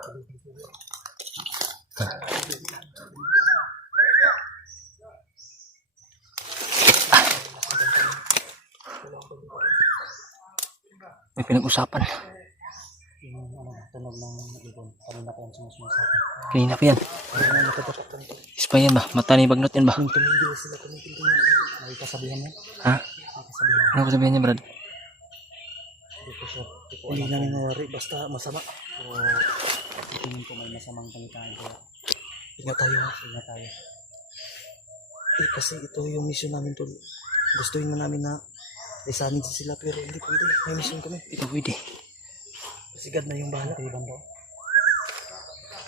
May pinag-usapan. Yung tunog ng ibon. Kanina pa yan sumusabi. Kanina pa yan. Ispa yan ba? Mata ni Bagnot yan ba? Nung tumigil sila, tumigil din yan. May kasabihan yan. Ha? May kasabihan. Ano kasabihan niya, Brad? Hindi ko sure. Hindi namin mawari. Basta masama. Pero tingin ko may masamang pangitain. Kaya ingat tayo. Ingat tayo. Kasi ito yung mission namin tol. Gustuin na namin na isanin sila pero hindi pwede. May mission kami. Ito pwede. Kasi God na yung bahala. Ito yung banda.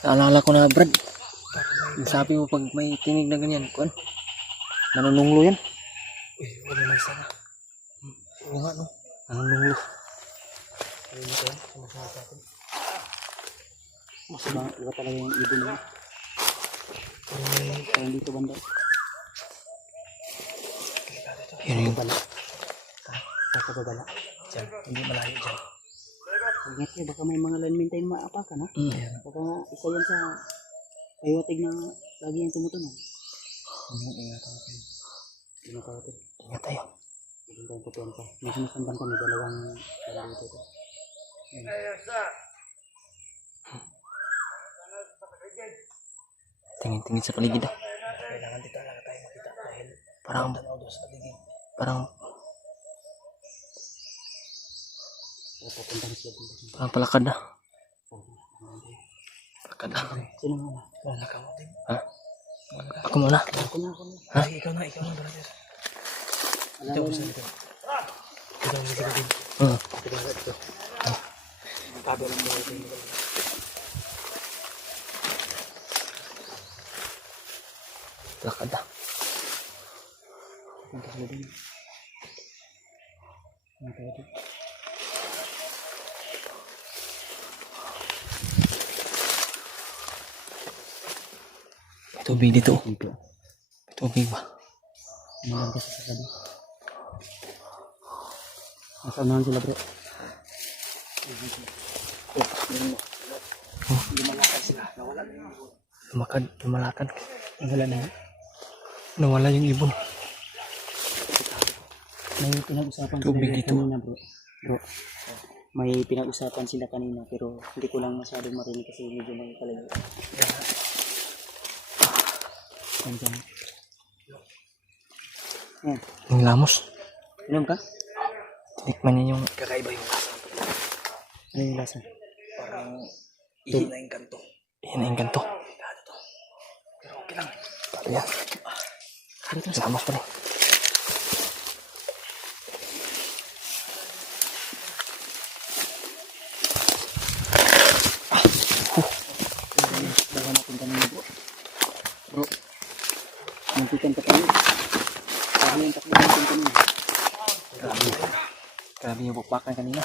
Naalala ko na, Brad. Sabi mo pag may tinig na ganyan, kuan? Nanununglo yan. Uy, wala na sana. Oo nga no. Nanununglo. Ayun ito yan. Sumasama sa atin. Masama. Iba talaga yung ibon niya. Kaya dito banda. Yun yung Babala. Baka babala. Diyan. Hindi malayo dyan. Ingat kayo. Baka may mga linemen tayong maapakan ha. Baka isa yan sa ayawatig na lagi yung tumutunog. Ingat natin. Ingat natin. ingat tayo. Hindi tayo kutuan pa. May sinasamban kami. Dalawang dito ito. Tingin-tingin sa paligid ah. Kailangan dito lang tayo makita dahil Parang tanaw doon sa paligid. Pupunta na sila dito. parang palakad na. Palakad na. Sino nga na? Wala ka mo din. Ha? Ako muna. Ako na. Ha? Ay, ikaw na, brother. Ito ko sa dito. Ito ko sa dito. Ito ko sa dito. Tabi lang mo ito. Palakad na. Punta sila din. Ano tayo dito? Tubig dito. Dito. Tubig ba? Ano lang kasi sa sabi? Nasaan naman sila bro? Lumalakad sila. Nawala na yung ibon. Lumalakad. Nawala na. Nawala yung ibon. May pinag-usapan Tubig sila dito. kanina bro. May pinag-usapan sila kanina pero hindi ko lang masyadong marinig kasi medyo may kalayo. Yan. Yan. Yung lamos. Inom ka? Tinikman niya yung Kakaiba yung lasa. Ano yung lasa? Parang ihina yung kanto. yan yung ganito. Pero okay lang. Yan. Lamos pa rin. Bawa natin kanina bro. Bro. Muntikan ka tayo. Parang yung takbo natin kanina. Grabe. Grabe yung bukbakan kanina.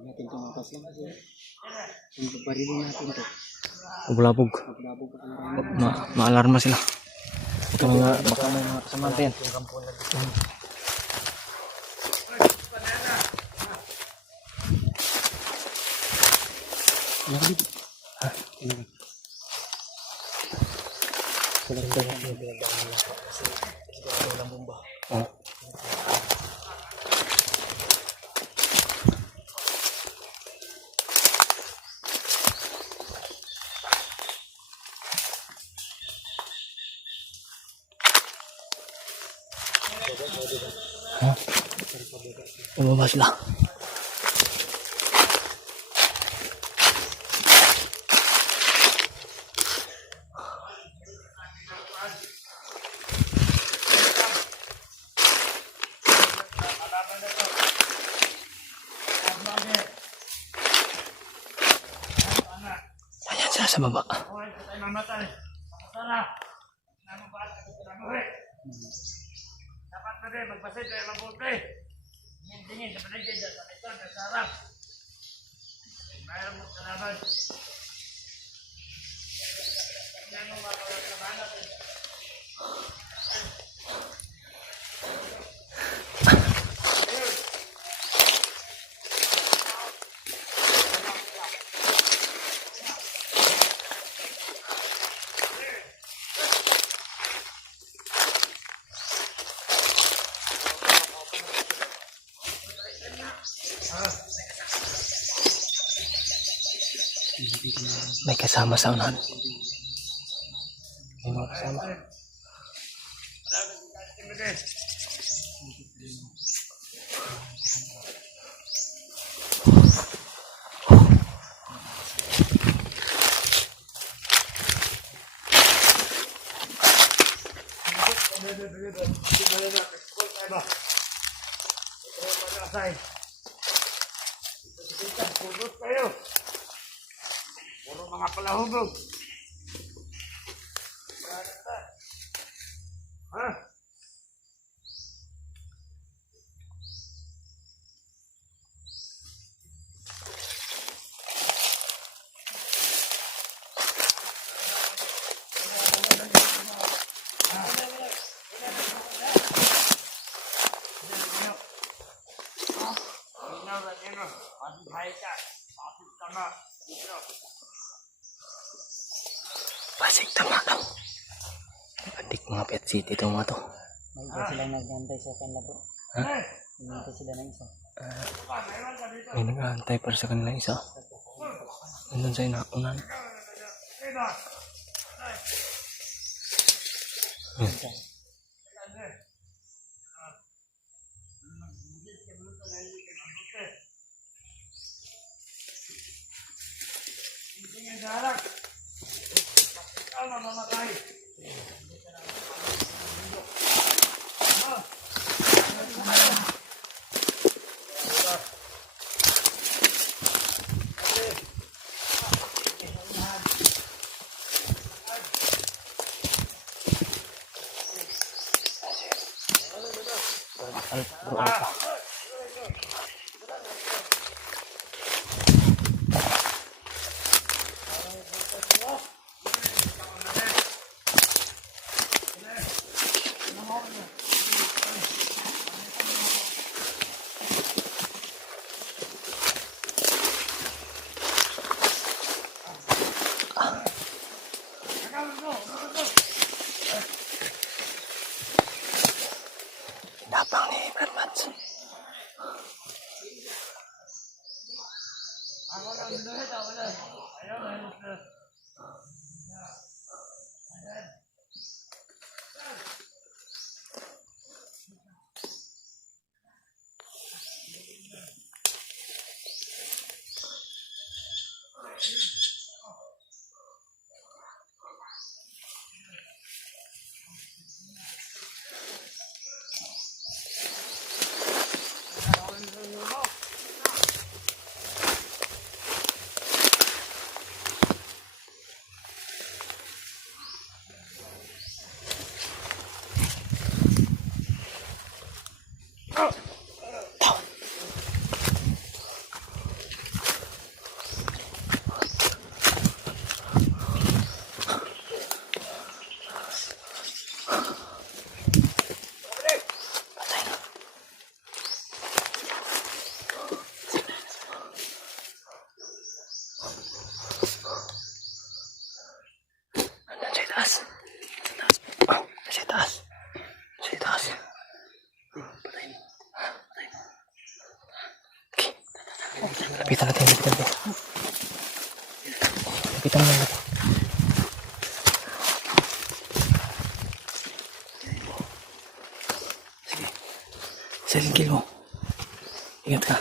Natin tumakas lang kasi yung barilin natin to. Bulabog. Maglabog ka lang. Maalarma sila. Baka may mga kasama yan. Yung kampo na dito. Nakabit. Ha? Tinagin. Wala rin tayo yung pinagdaan nila kasi sigurado walang bomba. Bumaba sila. Ayan sila sa baba. Dapat na rin, magpasit kayo mabuti. Tingin-tingin, sa paligid, sa likod, sa harap. Mayroon mo kalaban. Tingnan mo mga kabanat. May kasama sa unahan. May mga kasama. Purot kayo. Puro mga palahubog. Ha? Pasig tama lang. Adik mga pet city itong mga to. May isa silang nag-antay sa kanila po. Ha? Hinintay sila ng isa. May nag-aantay para sa kanila isa. Nandun sa unahan. Isa. Napang ni Bermats. Lapitan natin, lapitan natin. Lapitan mo natin. Sige. Sa lingkil mo. Ingat ka.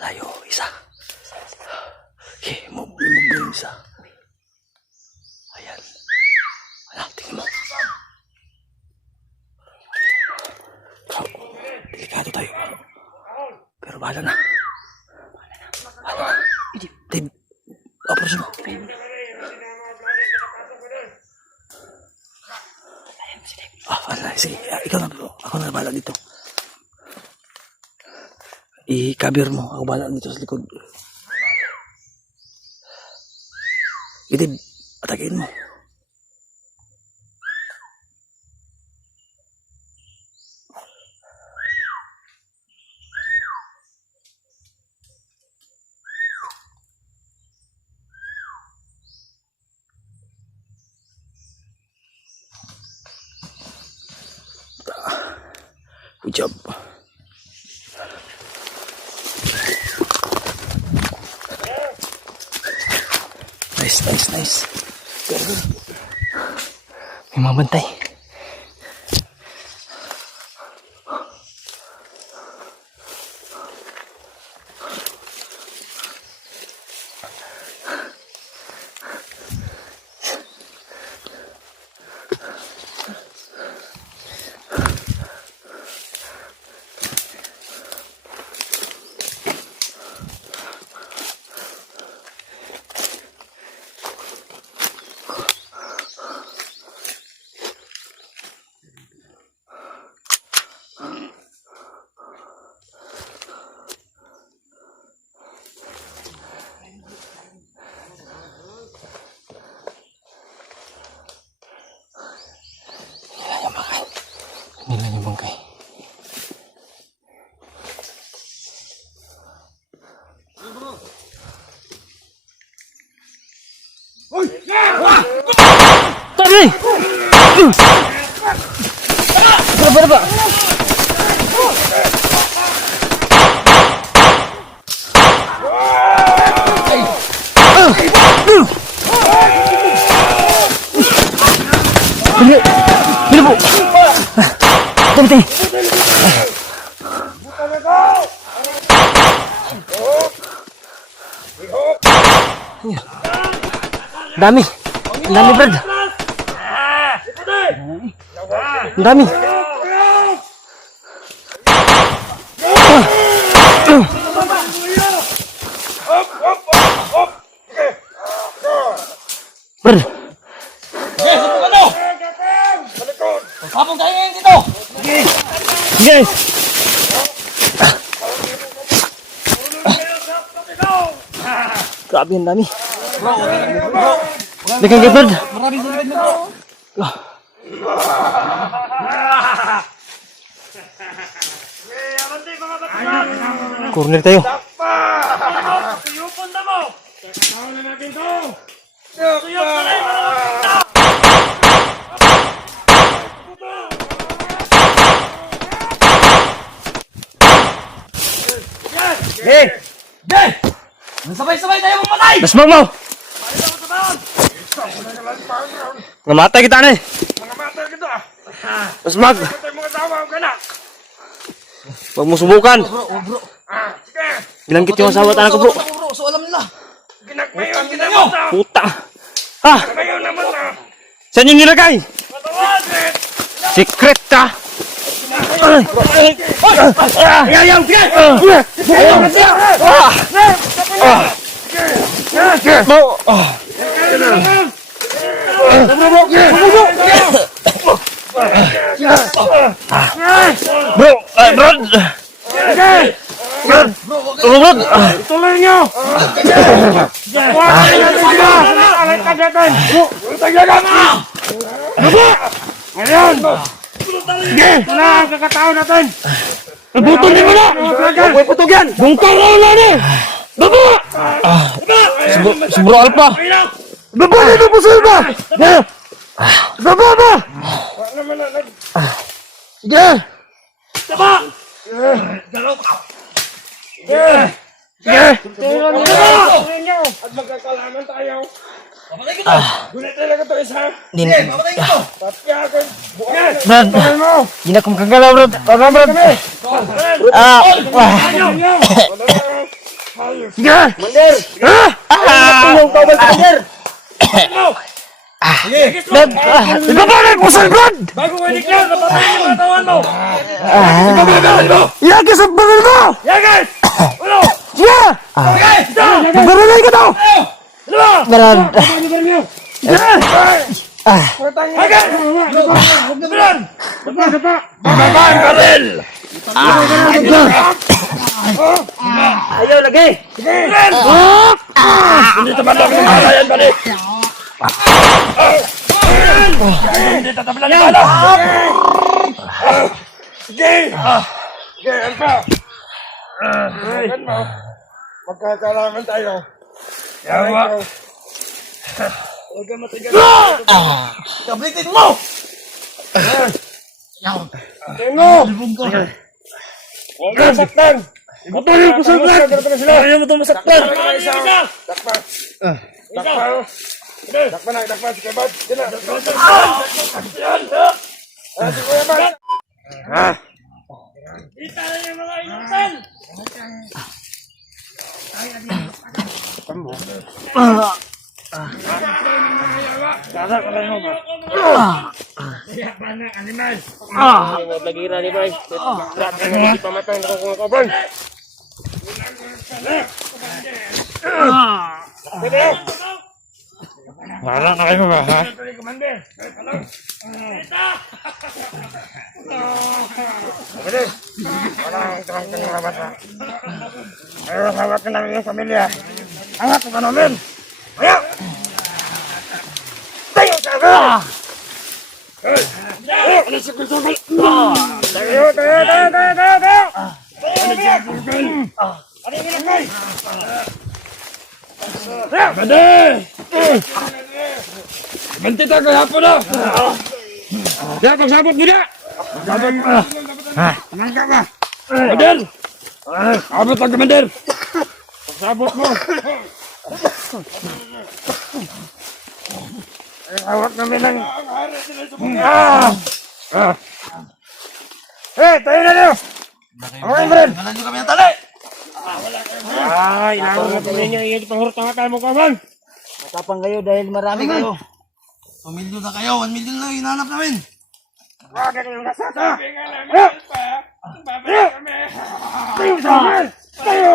Malayo, isa. Okay, move yung isa. Ayan. Wala. bahala na. Dave, operasyon mo. Sige, ikaw na bro. Ako na bahala dito. I-cover mo. Ako bahala dito sa likod. Dave, atakin mo. Good job. Nice. Very good. May mga bantay. Nila yung bangkay. Tari! Berapa? Ini bu. Tunggu. Dami. Dami, Brad. Dami. Brad. Kapong tayo ngayon dito! Guys. Grabe ang dami. Dekan kay Brad. Maraming sunod na bro! Corner tayo. Tuyupon na mo! Kakataon na natin to! Tuyup na rin! Sabay-sabay tayo mamatay! Mas mo. Ngamatay kita na eh. Mga mata kita! Mas mag. Patay mga tawa ang kanak! Huwag mo subukan. Sige! Ginangkit yung asawa at anak ko bro. So alam nila. Ginagmayon, ginamata! Puta. Ha? Ginagmayon naman na! Saan yung nilagay? Matawad! Secret ka. Ayaw! Sige! Bro, Brad. Bro. Tuloy nyo! Alat ka dyan! Taglagan mo! Ngayon! Sige! Ito na ang kakataon natin! Butol din mo na! Huwag putog yan! Bungkar na ulan eh! Baba! Subro alpa. Baba na po sa iba! Baba ba! Sige! Baba! Sige! Tuloy nyo! At magkakalaman tayo! Gunit talaga ito isa! Patya ako! Brad. Hindi na kong kagalaw, Brad. Brad. Sige! Mander. Brad. Ibabalay mo sa Brad! Bago ko iniklan, napatayin yung katawan mo! Ibabalay mo! Yagis ang bangal mo! Yagis! Barangay ka daw! Meron. Babaan ka rin! Ayaw, lagay! Hindi naman lang yung kalayan ba rin? Hindi tatabalan ni Bala! Sige! Sige, ano pa? Ano mo? Magkakalaman tayo. Yawa! Huwag ka matigal. Kablitin mo! Tengo! Huwag ka masaktan! Patuloy ko sa vlog! Ayaw mo itong masaktan! Dakpa! Dakpa! Dakpa na, dakpa! Sige, Bad! Sige na! Sige, Kuya Bad! Kita na yung mga inutan! Kasa ka lang mo ba? Kaya pa na, animal! Huwag lagira ni Bay. Grabe mo, hindi pamatay na kung kaban. Wala na kayo ba, ha? Pwede. Walang tangkang mga bata. Ayaw, hawak na namin yung pamilya. Hawak ka namin! Ayaw! Tayo sa akin! Bade! Banti tayo kaya po na! Kaya pagsabot mo na! Pagsabot mo na! Taman ka ba? Bandel! Abot lang ka, Bandel! Pagsabot mo! Hawak namin ng... Tayo na niyo! Okay, Bandel! Wala niyo kami ang tali! Ilangan natin ninyo. Iyan panghurot na nga tayo mo, kaman! Matapang kayo dahil marami kayo. 1 million na kayo, 1 million na hinahanap namin. Wag ka kayong nasasa! Tayo sa akin! Tayo!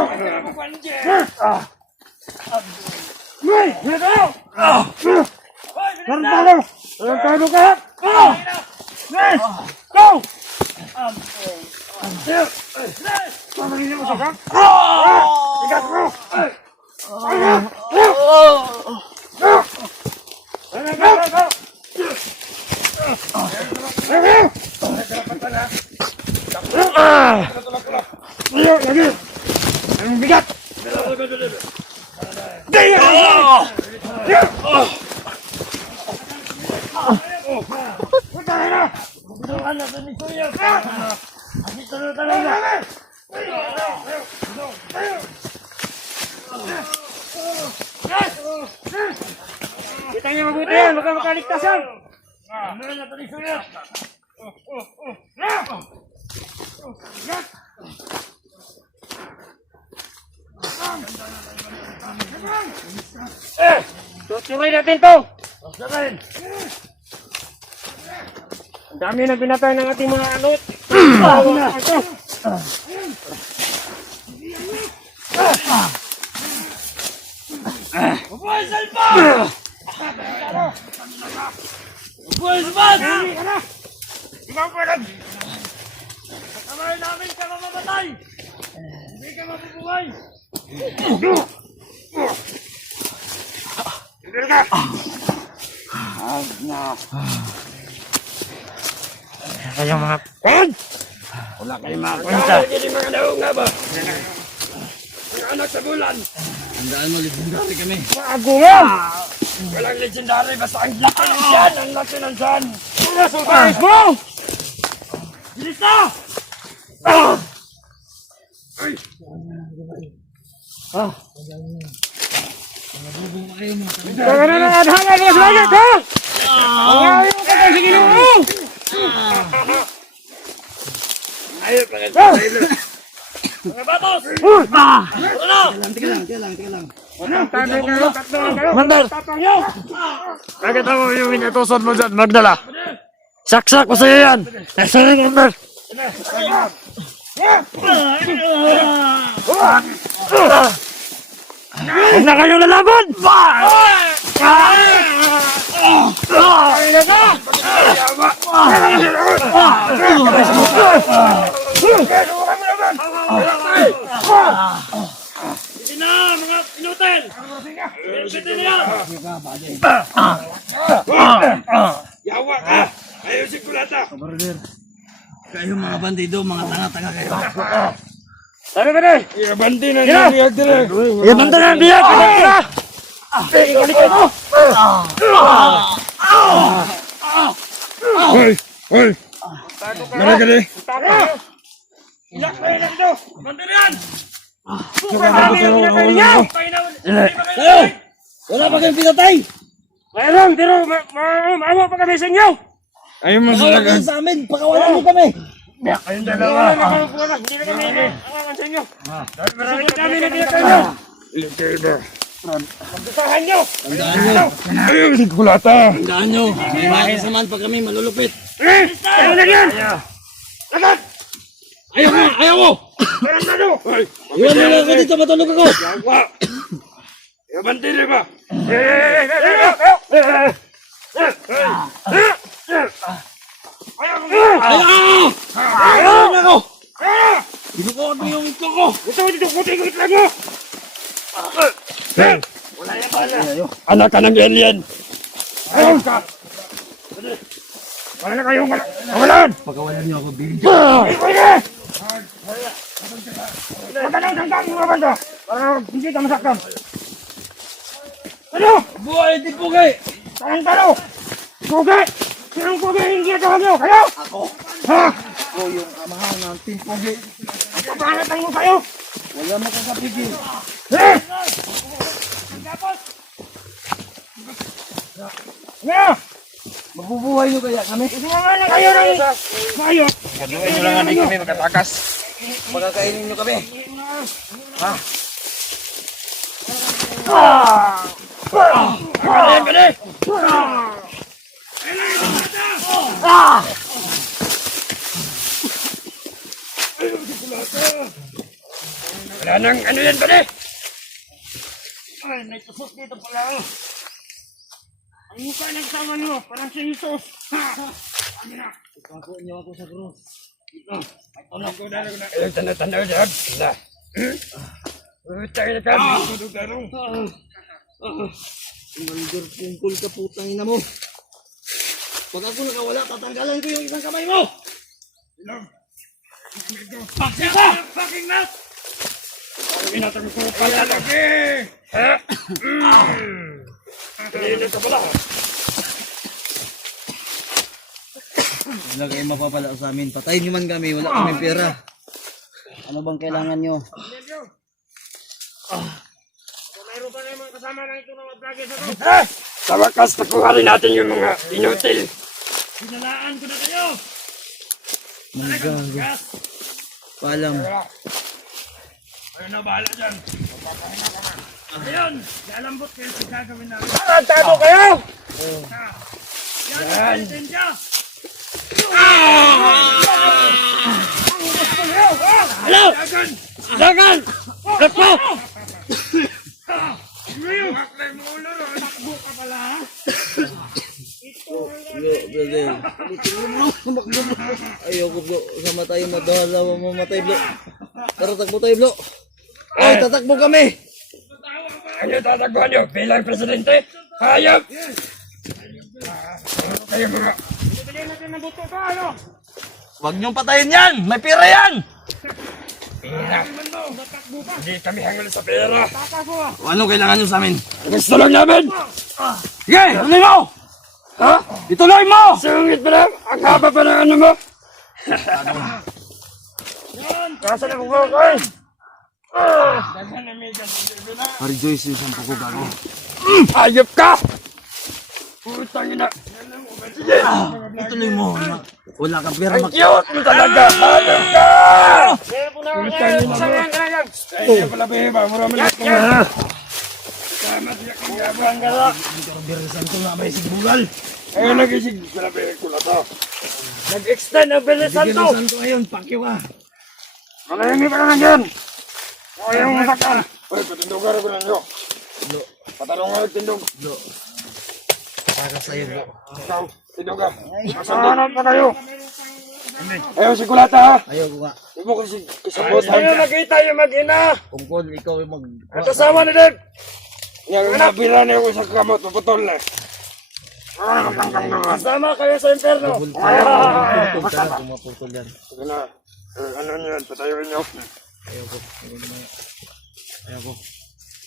May! May tayo! Meron tayo! Meron tayo ka! May! Go! Pamagin niyo mo sa kak? Ikat mo! Lagi! Ang bigat! Kita niyo mabuti yan, baka makaligtas yan! Susurin natin to! Susurin! Ang dami na binatay ng ating mga anot! Ito! Ubuhay salpa! Ubuhay salpa! Hindi ka na! Ibang pwede! Kamay namin ka mamamatay! Hindi ka mabubuhay! Hindi ka! Kayong mga kwan! Wala kayong mga kwenta! Hindi mga daong nga ba? Mga anak sa bulan! Handaan mo, legendary kami. Bago nga! Walang legendary, basta ang laki ng tiyan! Ang laki ng tiyan! Surprise mo! Bilis na! Ay! Kaya na lang adhangan mo sa langit, ha? Ayaw mo ka tayo sa Ginoo! Ayaw ka tayo! Mga batos! Ano? Teka lang. Mandar! Nakita mo yung inutusan mo dyan, Magdala. Saksak ko sa'yo yan! Nasa rin, Mandar! Huwag na kayong lalaban! Hindi na, mga pinutin! Pinutin na yan! Yawa ka! Ayusin ko na ito! Kayo mga bandido, mga tanga-tanga kayo. Sabi ka na! Iabandi na niya biyag dire! Iabandi na biyag! Iabandi na! Ikalikay mo! Hoy! Hoy! Naragali! Ilak pa ilan ito! Iabandi na yan! Wala pa kayong pinatay! Mayroon! Pero maawa pa kami sa inyo! Ayaw mo Wala kayo sa amin, pakawalan mo kami! Kayong dalawa! Hindi na kami awangan sa inyo! Marami kami na pinatay nyo! Ilikay mo! Pagdusahan nyo! Tandaan nyo! Ayaw si kulata! Tandaan nyo! May makasamahan pa kami, malulupit! Ayaw na yan! Lagat! Ayaw mo! Ayaw mo! Parang nalo! Iwan mo lang ako dito, matulog ako! Yawa! Iabandi rin ba? Ayaw! Ayaw na ako! Binukuhan mo yung ito ko! Ito dito puti ko itlog mo! Wala yan pala! Anak ka ng alien! Ayaw ka! Wala na kayong kawalan! Pakawalan nyo ako, Billy. Pwede! Magandang tanggang mga banda! Para hindi ka masaktan! Ano? Buhay din po kayo! Tanong talo! Kugi! Sinong kugi hindi ito kami? Kayo? Ako! Ha? Ako yung amahan ng Team Pogi. Kapangat ang mo kayo! Wala makakapigil. Eh! Ngayon! Mabubuhay nyo kaya kami? Sumama na kayo ng mayo! Kaduhin nyo lang nga di kami magkatakas. Pagkakainin nyo kami. Wala nang ano yan pala! Ay, may tusok dito pala! Ang mukha ng tama nyo, parang si Jesus! Ha! Ano na? Ipako nyo ako sa krus. Ayun, tanda-tanda ko dyan. Tanda. Tayo na ka. Maldur pungkol ka putang ina mo. Pag ako nakawala, tatanggalan ko yung isang kamay mo. Bakit ka? Fucking mouth! Inatang ko pala lagi! Ha? Dito pala. Wala kayong mapapala sa amin. Patayin nyo man kami. Wala kami pera. Ano bang kailangan nyo? Mayroon pa na yung mga kasama ng ito ng vlogger sa to. Sa wakas, nakuha rin natin yung mga inutil. Sinalaan ko na kayo! Magago. Paalam. Ayun na, bahala dyan. Magpapahinga ka man. Ayun, lalambot kayo sa gagawin namin. Tarantado kayo! Yan, presensya! Hello! Dagan! Lakpo! Ngayon! Haklay mo ulo ron. Takbo ka pala, ha? Brother. Ayoko bro. Sama tayo madahala mo mamatay bro. Tara takbo tayo bro. Ay, tatakbo kami. Ano tatakbuhan nyo? Bilang presidente? Hayop! Kayo mga... Bibili natin ng buto ka, ano? Huwag niyong patayin yan. May pera yan. Pera! Hindi kami hangal sa pera! O, ano kailangan niyo sa amin? Gusto lang namin! Sige, tuloy mo. Ha? Ituloy mo. Sungit pa lang! Ang haba pa ng ano mo! Kasa na kukuha ko eh! Rejoice yung sampu ko gago. Hayop ka! Putang ina! Sige! Ituloy mo. Wala kang pera Ang cute mo talaga! Hayop ka! Putang ina mo! Ay, hindi pala beba! Mura mo lang ka! Tama siya kang gabang gala! Birisan ko nga may sigbugal. Ayun nagisig pala beba ko na to! Nag-extend ang Bele Santo! Birisan ko ngayon. Pakyo ka. Malayami pa lang yan! Ayaw mo saktan. Uy, patindogan ko lang nyo. Patalong nga tindog. Para sa'yo, bro. Ikaw, tindogan. Masanap na kayo. Ayaw si Kulata ha. Ayaw ko nga. Hindi mo kasi kasabot. Ayaw nakita yung mag-ina. Tungkol, ikaw yung mag... Ito sama na din. Yung nabila na yung isang kamot, maputol na. Kasama kayo sa imperno. Puputol ka na, pumaputol yan. Sige na. Ano niyan, patayuin nyo. Ayaw ko. Ayaw ko.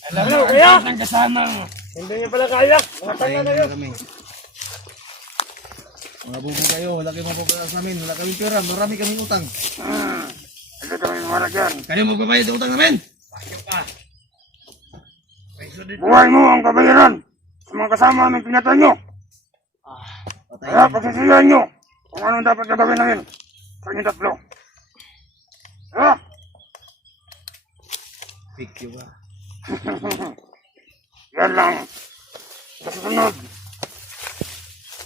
Alam mo, kaya? Ang kasama mo. Hindi niyo pala kaya. Mga tanga na yun. Kami. Mga bubo kayo, wala kayong mapapala sa amin. Wala kaming pera, marami kaming utang. Hindi kami mamarag yan. Kayo magbabayad ng utang namin? Buhay mo ang kabayaran sa mga kasama ng pinatay nyo. Patay. Kaya pagsisiyan nyo kung anong dapat na gawin namin sa inyong tatlo. Ha? Pick you ba? Yan lang. Sa susunod,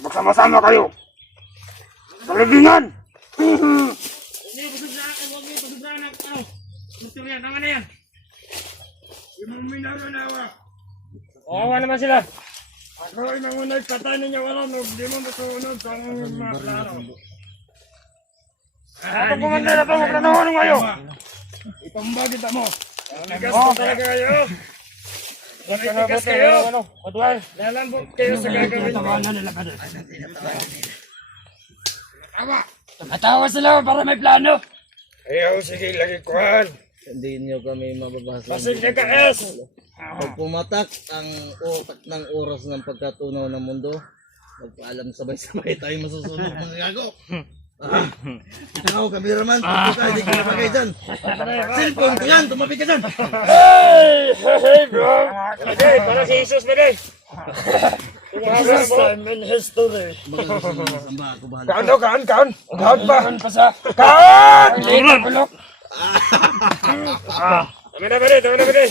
magsama-sama kayo. Sa libingan. Hindi, busog na akin. Huwag mo busog na anak. Motor yan. Tama na yan. Yung mga minaranawa. Kawawa naman sila. Ako ay nangunay patay ninyo wala no. Di mo masunod sa mga klaro. Ako kumanda na pa mo planohan ngayon. Itumba kita mo. Tigas mo talaga kayo. Tigas kayo. Matuwal. Lalambot kayo sa gagawin mo. Matawa sila para may plano. Ayaw, sige, lagi kuhan. Hindi nyo kami mababasa. Pasig na ka, S. Pag pumatak ang otak ng oras ng pagkatunaw ng mundo, magpaalam sabay-sabay tayo masusunod mga gago. Ikaw, cameraman, tuto ka, hindi ka napagay dyan. Cellphone ko yan, tumabi ka dyan. Hey, bro. Hey, para si Jesus ba day? First time in history. Samba, ako bahala. Kaan daw, kaan. Kaan pa. Kaan! Bulok. Tama na ba day? Tama na ba day?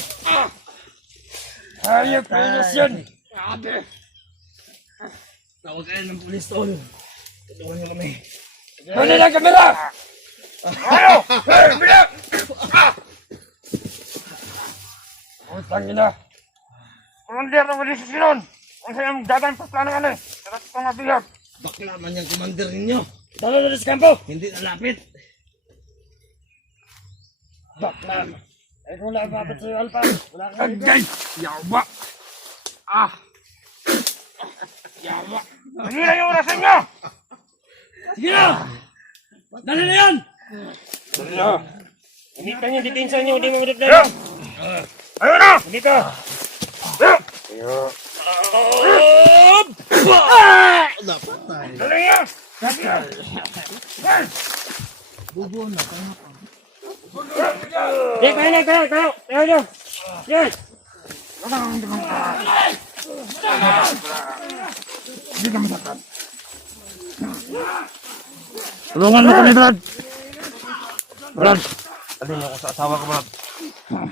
Hayop, pinis yan. Tawag kayo ng pulis tol. Tulungan nyo kami. Huli lang kamera! Ayaw! Hey, bilang! Utang ina. Kumandir ng wali sa sinon. Kung sa'yo dagang paplano ka na eh. Sarap ko nga bihag. Bakla man yung commander ninyo. Tama na sa kampo. Hindi nalapit. Bakla. Ay kung wala mababot sa'yo, Alpa. Wala ka na. Agay! Yawa! Yawa! Hindi na yung orasan niya! Sige na! Dali na yan! Dali na! Hindi ka niya detensa niyo. Hindi mo udot na Ayun! yan. Ayun na! Hindi ka. Ayun! Dapat tayo. Dali niya! Dali niya! Hey! Bubo na, tama pa. Hindi, kayo na, kayo. Kayo nyo. Yes! Hindi ka masaktan. Tulungan mo kami, Brad. Brad! Dali niyo ako sa asawa ko, Brad.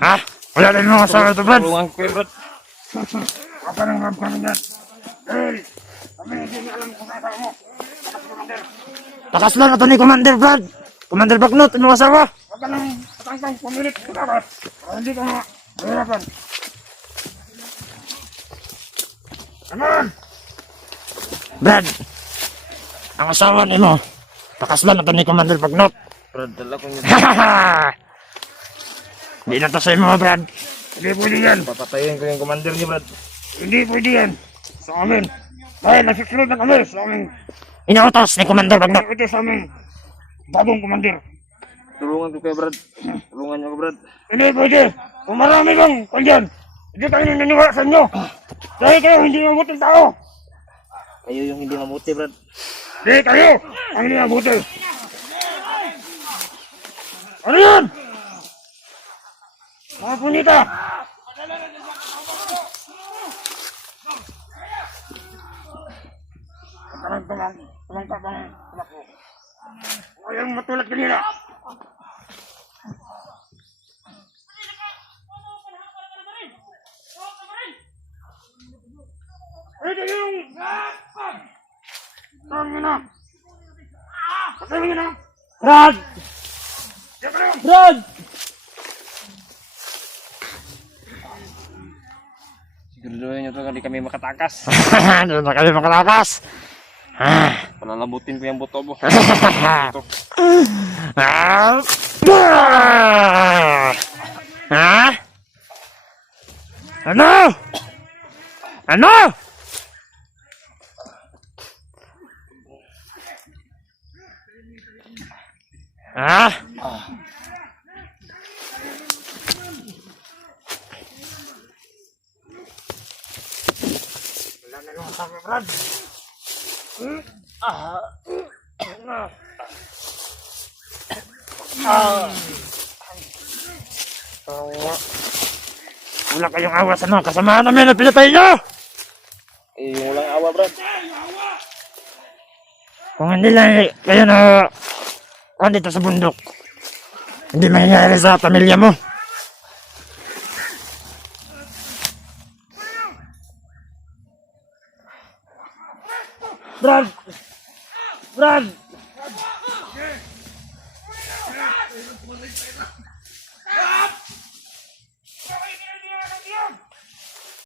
Ha? Wala rin mga asawa ito, Brad. Tulungan ko kayo, Brad. Kapag ang rab kami dyan. Hey! Kami hindi niya alam kung asawa mo. Takas lang ito ni Commander Brad. Commander Bagnot, ano asawa? Huwag ka nang patangkang pumilit ko dapat. Para hindi ka mahirapan. Come on! Brad, ang asawa ni mo. Takas lang ito ni Commander Bagnot. Brad, dala ko niya. Hindi na to sa mo, Brad. Hindi pwede yan. Papatayin ko yung commander niyo, Brad. Hindi pwede yan. Sa amin. Dahil nagsisunod na kami sa aming Inuutos ni Commander Bagnot. ito sa aming bagong komandir. Tulungan ko kayo, Brad. Tulungan niyo ko, Brad. Hindi pwede. Kung marami bang kandyan, hindi kayo naniniwala sa inyo. Dahil kayo hindi mabuting tao. Kayo yung hindi mabuti, Brad. Hindi kayo ang hindi mabuti. Ano yan? Mga punita. Tumangka bang tumakbo. Ayang matulad kanina. Ito yung... Tangin na. Patay na. Brad! Diyan ka na. Brad! Siguraduhin nyo to, hindi kami makatakas. Doon na kami makalakas. Palalabutin ko yung buto mo. Ha? Ano? Ano? Ha? Wala kayong awa sa mga kasamahan namin na pinatay nyo! Eh, yung walang awa, Brad. Kung hindi lang kayo na dito sa bundok, hindi mangyayari sa pamilya mo. Brad! Brad!